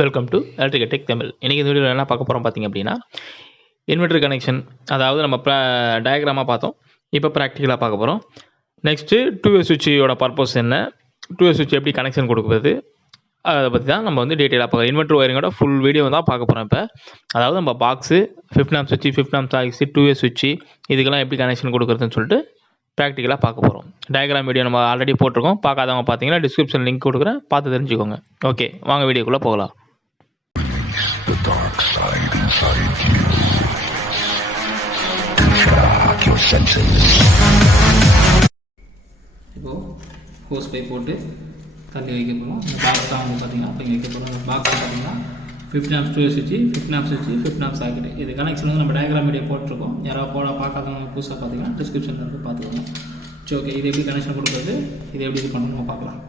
Welcome to electrical tech Tamil. இன்றைக்கி இந்த வீடியோவில் என்ன பார்க்க போகிறோம் பார்த்திங்க அப்படின்னா, இன்வெர்டர் கனெக்ஷன். அதாவது நம்ம டயக்ராமாக பார்த்தோம், இப்போ ப்ராக்டிக்கலாக பார்க்க போகிறோம். நெக்ஸ்ட்டு 2வே சுவிட்சோட பர்பஸ் என்ன, 2வே சுவிட்ச் எப்படி கனெக்ஷன் கொடுக்குறது, அதை பற்றி தான் நம்ம வந்து டீட்டெயிலாக பார்க்கலாம். இன்வெர்டர் ஒயரிங்கோட ஃபுல் வீடியோ தான் பார்க்க போகிறோம். இப்போ அதாவது நம்ம பாக்ஸு 15 ஆம்ப் சுவிட்ச், 15 ஆம்ப் ஆகிச்சு, 2வே சுவிட்ச், இதுக்கெல்லாம் எப்படி கனெக்ஷன் கொடுக்குறதுன்னு சொல்லிட்டு ப்ராக்டிக்கலாக பார்க்க போகிறோம். டயக்ராம் வீடியோ நம்ம ஆல்ரெடி போட்டிருக்கோம். பார்க்காதவங்க பார்த்தீங்கன்னா டிஸ்கிரிப்ஷன் லிங்க் கொடுக்குறேன், பார்த்து தெரிஞ்சுக்கோங்க. ஓகே, வாங்க வீடியோக்குள்ளே போகலாம். The dark side inside you. Contract your senses. இப்போது ஹோஸ் பை போட்டு தள்ளி வைக்க போகிறோம். இந்த பாக்ஸ் தான் வந்து பார்த்திங்கன்னா அப்போ வைக்க போகிறோம். இந்த பாக்ஸ் பார்த்திங்கன்னா 15 ஆம்ப் 2வே சுவிட்ச், 15 ஆம்ப் சுவிட்ச், 15 ஆம்ப் சாக்கெட். இது கனெக்ஷன் வந்து நம்ம டயக்ராம் வீடியோ போட்டிருக்கோம். யாராவது பார்க்காதவங்க புதுசாக பார்த்தீங்கன்னா டிஸ்கிரிப்ஷனில் இருந்து பார்த்துக்கோங்க. சரி, ஓகே. இது எப்படி கனெக்ஷன் கொடுக்குறது, இது எப்படி இது பண்ணணும் நம்ம பார்க்கலாம்.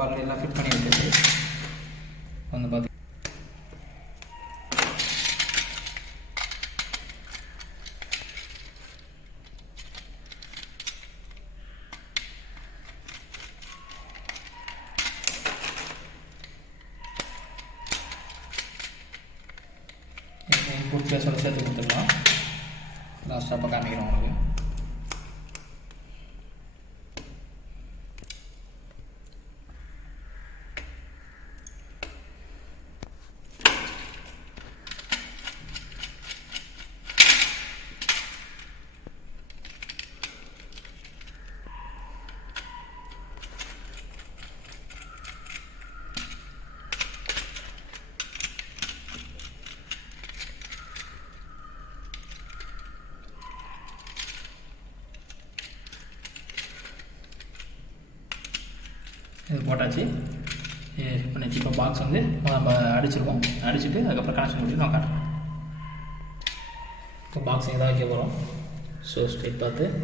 ஆல்ரெடி எல்லாம் ஃபிட் பண்ணி வச்சுட்டு வந்து பார்த்து இன்புட் ப்ளஸோட சேர்த்து கொடுத்துக்கலாம். லாஸ்ட்டாக அப்போ காமிக்கிறோம் உங்களுக்கு. இது போட்டாச்சு, ஃபிட் பண்ணிச்சு. இப்போ பாக்ஸ் வந்து நம்ம அடிச்சிருவோம். அடிச்சுட்டு அதுக்கப்புறம் கனெக்ஷன் பண்ணி நான் காட்டுறேன். இப்போ பாக்ஸ் இங்கே தான் வைக்க போகிறோம். ஸோ ஸ்ட்ரெயிட் பார்த்து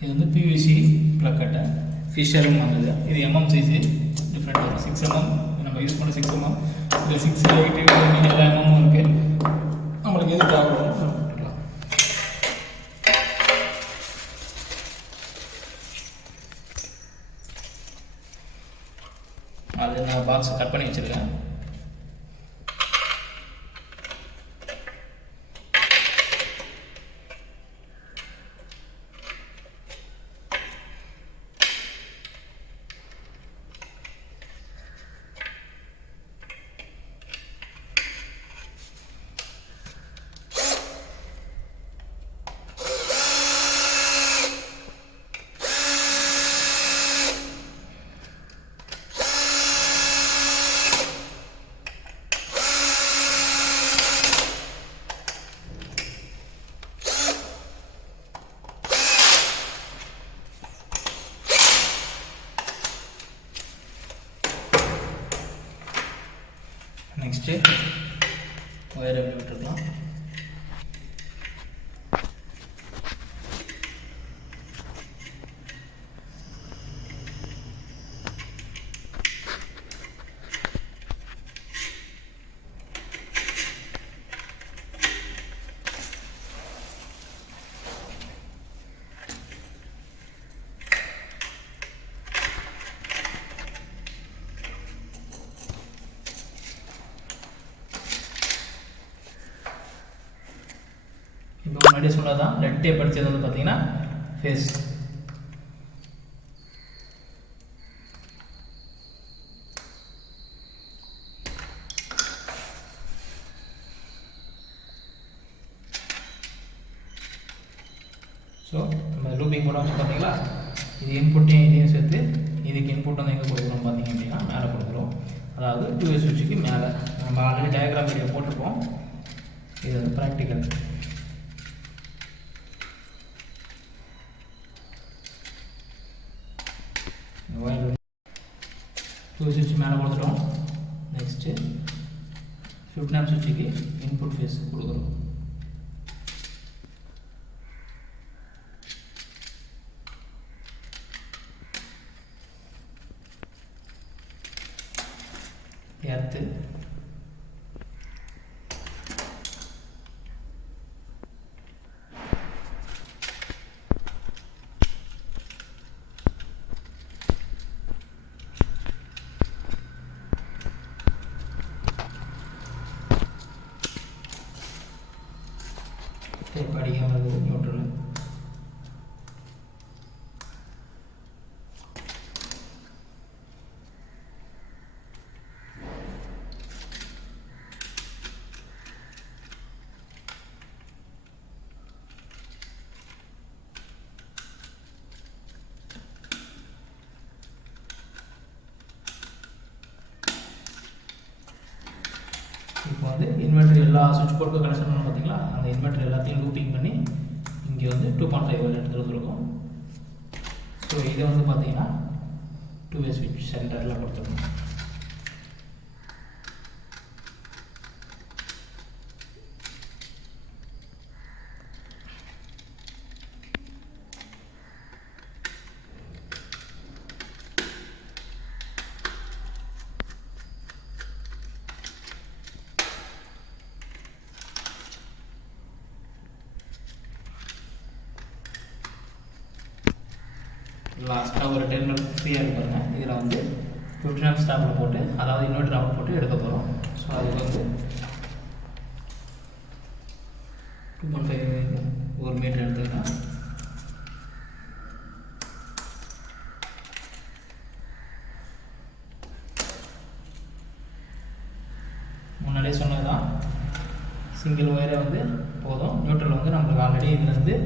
இது வந்து பிவிசி ப்ளக் கட்டை ஃபிஷரும் வந்தது. இது எம்எம் சைஸு டிஃப்ரெண்ட் 6 mm நம்ம யூஸ் பண்ண 6 mm. இது 6, 8 எல்லா எம்எம்மும் இருக்குது. நம்மளுக்கு எது தேவைப்படும் போட்டுக்கலாம். அது நான் பாக்ஸ் கட் பண்ணி வச்சுருக்கேன். நெக்ஸ்ட்டு ஒயரை எப்படி விட்டுருக்கலாம். இப்போ முன்னாடியே சொன்னது தான், ரெட் டேப் அடித்தது வந்து பார்த்தீங்கன்னா ஃபேஸ். ஸோ நம்ம லூப்பிங் போட வச்சு பார்த்தீங்களா, இது இன்புட்டையும் இதையும் சேர்த்து இதுக்கு இன்புட் வந்து எங்கே கொடுக்குறோம் பார்த்தீங்க அப்படின்னா மேலே கொடுக்குறோம். அதாவது 2 சுவிட்சுக்கு மேலே. நம்ம ஆல்ரெடி டயக்ராம் வீடியோ போட்டிருப்போம். இது வந்து ப்ராக்டிக்கல். டூ சுவிட்ச் மேலே கொடுத்துட்டோம். நெக்ஸ்ட்டு 15 ஆம்ப் சுவிட்சுக்கு இன்புட் ஃபேஸ் கொடுக்குறோம். எர்த்து படிக்காமல் நியூட்ரல். இப்போ வந்து இன்வெர்டர் எல்லா சுவிட்ச் போர்டுக்கும் கனெக்ஷன் பண்ணணும் பார்த்தீங்களா, அந்த இன்வெர்டர் எல்லாத்தையும் லூப்பிங் பண்ணி இங்கே வந்து 2.5 வோல்ட் எடுத்துருக்கோம். ஸோ இதை வந்து பார்த்தீங்கன்னா 2 சுவிட்ச் சென்டரில் கொடுத்துருக்கோம். லாஸ்ட்டாக ஒரு டெர்மினல் ஃப்ரீயாக இருப்பாங்க. இதில் வந்து 15 ஆம்ப் ஸ்டாப்பில் போட்டு, அதாவது இன்வெர்டர் அவுட் போட்டு எடுக்க போகிறோம். ஸோ அதுக்கு வந்து 2.5 ஒரு மீட்டர் எடுத்துக்கலாம். முன்னாடியே சொன்னது தான், சிங்கிள் ஒயரே வந்து போதும். நியூட்ரல் வந்து நம்மளுக்கு ஆல்ரெடி இதுலேருந்து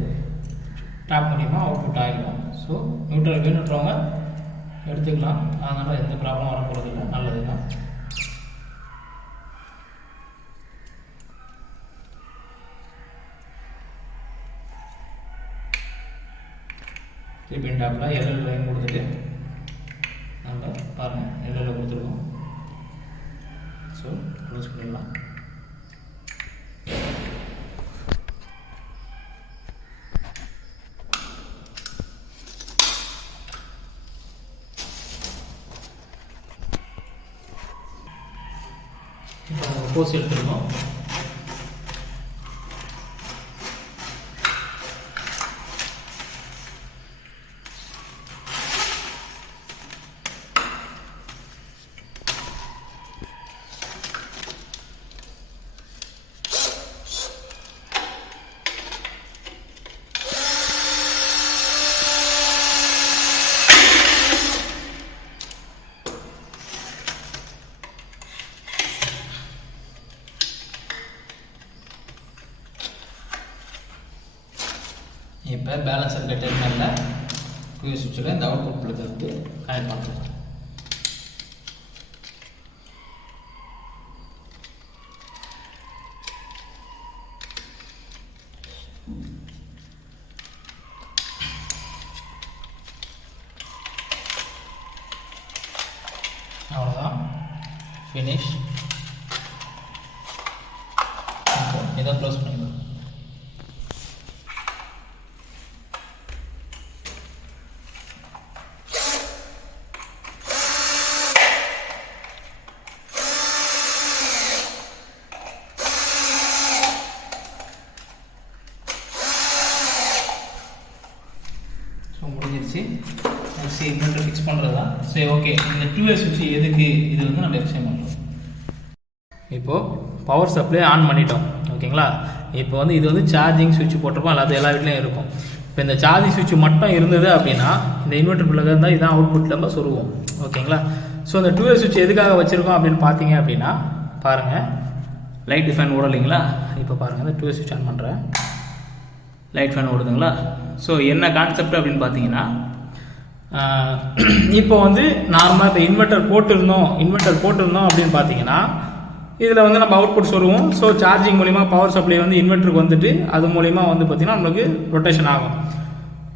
டாப் மூலியமாக அவுட்புட் ஆகிடும். ஸோ நியூட்ரல் வேணுன்றவங்க எடுத்துக்கலாம். அதனால் எந்த ப்ராப்ளம் வரப்போகிறதில்ல, நல்லது தான். திருப்பி டாப்பில் எல்எல் லைன் கொடுத்துட்டு நம்ம பாருங்கள் எல்எல் கொடுத்துருக்கோம். ஸோ க்ளோஸ் பண்ணிடலாம். போஸ் எடுத்துருக்கோம். இப்போ பேலன்ஸ் இருக்க டெர்மினலில் QS சுவிட்சில் இந்த அவுட்புட் பிளக் வந்து கனெக்ட் பண்ணுறோம். அவ்வளோதான், ஃபினிஷ். இதை க்ளோஸ் பண்ணிக்கலாம். முடிஞ்சிருச்சு. நெக்ஸ்ட் இன்வெர்டர் ஃபிக்ஸ் பண்ணுறது தான். சரி, ஓகே. இந்த 2 சுவிட்ச் எதுக்கு, இது வந்து நம்ம எக்ஸ்டெண்ட் பண்ணுறோம். இப்போது பவர் சப்ளை ஆன் பண்ணிட்டோம், ஓகேங்களா. இப்போ வந்து இது வந்து சார்ஜிங் சுவிட்ச் போட்டிருப்போம், அல்லாத எல்லா வீட்லையும் இருக்கும். இப்போ இந்த சார்ஜிங் சுவிட்ச் மட்டும் இருந்தது அப்படின்னா இந்த இன்வெர்டர் பிளக் இருந்தால் இதான் அவுட்புட் நம்ம சொருவோம், ஓகேங்களா. ஸோ இந்த 2 சுவிட்ச் எதுக்காக வச்சுருக்கோம் அப்படின்னு பார்த்தீங்க அப்படின்னா, பாருங்கள், லைட் ஃபேன் ஓடலைங்களா. இப்போ பாருங்கள், இந்த 2 சுவிட்ச் ஆன் பண்ணுறேன், லைட் ஃபேன் ஓடுதுங்களா. ஸோ என்ன கான்செப்ட் அப்படின்னு பார்த்தீங்கன்னா, இப்போ வந்து நார்மலாக இப்போ இன்வெர்ட்டர் போட்டிருந்தோம் அப்படின்னு பார்த்தீங்கன்னா இதில் வந்து நம்ம அவுட்புட் சொல்லுவோம். ஸோ சார்ஜிங் மூலிமா பவர் சப்ளை வந்து இன்வெர்ட்டருக்கு வந்துட்டு அது மூலிமா வந்து பார்த்திங்கன்னா நம்மளுக்கு ரொட்டேஷன் ஆகும்.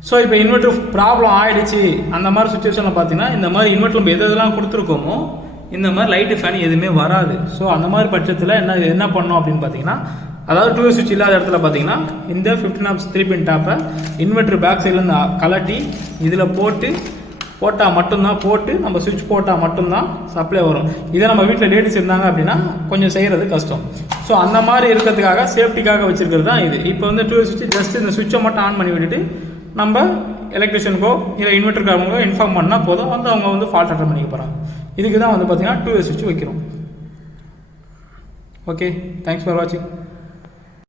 ஸோ இப்போ இன்வெர்ட்டர் ப்ராப்ளம் ஆகிடுச்சு அந்த மாதிரி சுச்சுவேஷனில் பார்த்தீங்கன்னா இந்த மாதிரி இன்வெர்ட்டர் நம்ம எதெல்லாம் கொடுத்துருக்கோமோ இந்த மாதிரி லைட்டு ஃபேன் எதுவுமே வராது. ஸோ அந்த மாதிரி பட்சத்தில் என்ன பண்ணோம் அப்படின்னு பார்த்தீங்கன்னா, அதாவது 2 சுவிட்ச் இல்லாத இடத்துல பார்த்தீங்கன்னா இந்த 15 ஆம்ஸ் 3 பின் டாப்பை இன்வெர்ட்டர் பேக் சைட்லேருந்து கலட்டி இதில் போட்டால் மட்டும்தான் நம்ம சுவிட்ச் போட்டால் மட்டும்தான் சப்ளை வரும். இதை நம்ம வீட்டில் லேடிஸ் இருந்தாங்க அப்படின்னா கொஞ்சம் செய்கிறது கஷ்டம். ஸோ அந்த மாதிரி இருக்கிறதுக்காக சேஃப்டிக்காக வச்சுருக்கிறது தான் இது. இப்போ வந்து 2 சுவிட்ச் ஜஸ்ட் இந்த சுவிட்சை மட்டும் ஆன் பண்ணி விட்டுட்டு நம்ம எலக்ட்ரிஷியனுக்கோ இல்லை இன்வெர்ட்டருக்காரங்களோ இன்ஃபார்ம் பண்ணால் போதும், வந்து அவங்க வந்து ஃபால்ட் அட்டன் பண்ணிக்க போகிறாங்க. இதுக்கு தான் வந்து பார்த்தீங்கன்னா 2 சுவிட்ச் வைக்கிறோம். ஓகே, தேங்க்ஸ் ஃபார் வாட்சிங்.